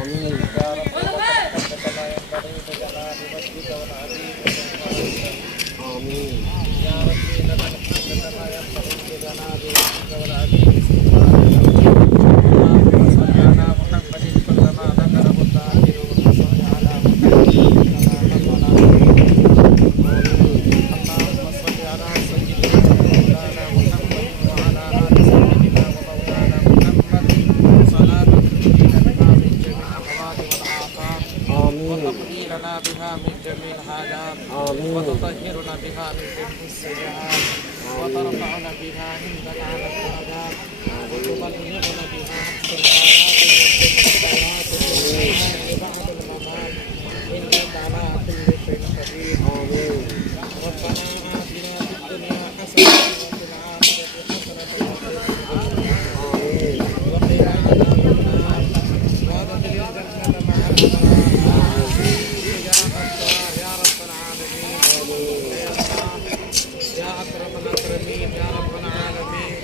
آمين يا رب وقد كما ينبغي لجلال وجهك والعظيم سلطانك. آمين يا ربي لك الحمد كما ينبغي لجلال وجهك والعظيم سلطانك. اللهم صل على محمد كلما ذكره الذاكرون وصل على محمد كلما غفل اللهم صل على سيدنا ومولانا محمد وعلى آل سيدنا ومولانا محمد صلاة تنجينا بها من جميع الأمراض والآفات آمين وتقضينا بها من جميع الحاجات آمين وتطهرنا بها من جميع السيئات وترفعنا بها عندك على الدرجات وتبلغنا بها أقصى الغايات والمستويات بعد الممات إنك على كل شيء قدير. ربنا آتنا في الدنيا حسنة وفي الآخرة حسنة وقنا عذاب النار وادخل الجنة مع الأبرار يا غفار يا رب العالمين يا الله يا أكرم الأكرمين يا رب العالمين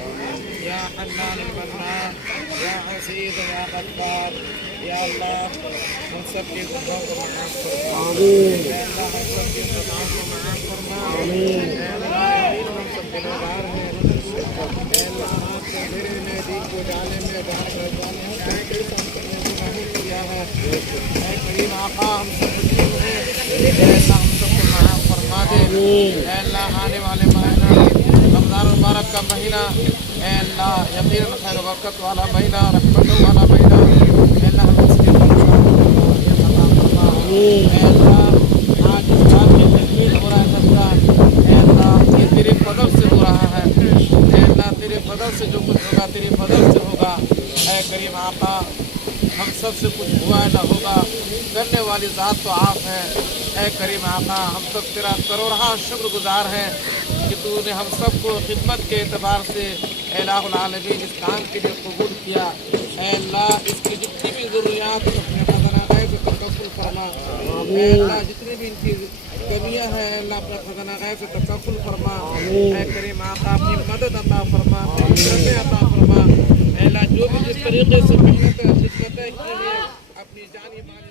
يا حنان المنان يا عزيز يا غفار يا الله ہم سب کے گناہوں کو معاف فرما. آمین اے اللہ ہم سب کے خطاؤں کو معاف فرما. آمین اے اللہ ہم سب گنہگار ہیں. اے اللہ آپ کے دل میں دین کو ڈالے میں ڈال کر جانے ہیں کہیں کہیں ہم سب نے گناہ کیا ہے. اے کریم آقا ہم سب مجرم ہیں. اے اللہ ہم سب کو معاف فرما دے. اے اللہ آنے والے مہینہ رمضان المبارک کا مہینہ اے اللہ یقیناً خیر و برکت والا مہینہ رحمتوں والا مہینہ. اے اللہ ہم اس کے اے اللہ آج اس بات کی تکمیل ہو رہا ہے سجدہ. اے اللہ یہ تیرے فضل سے ہو رہا ہے. اے اللہ تیرے فضل سے جو کچھ ہوگا تیرے فضل سے ہوگا. اے کریم آقا ہم سب سے کچھ ہوا نہ ہوگا کرنے والی ذات تو آپ ہے. اے کریم آقا ہم سب تیرا کروڑہ شکر گزار ہیں کہ تو نے ہم سب کو خدمت کے اعتبار سے اے الہ العالمین اس کام کے لیے قبول کیا. اے اللہ اس کی جتنی بھی ضروریات اپنے خزانہ غیب سے تکفل فرما. اے اللہ جتنی بھی ان کی کمیاں ہیں اے اللہ اپنا خزانہ غیب سے تکفل فرما. اے کریم آقا اپنی مدد عطا فرما اپنی قدرتیں عطا فرما. اے اللہ جو بھی جس طریقے سے محنت خدمتیں کی ہیں اپنی جانی مالی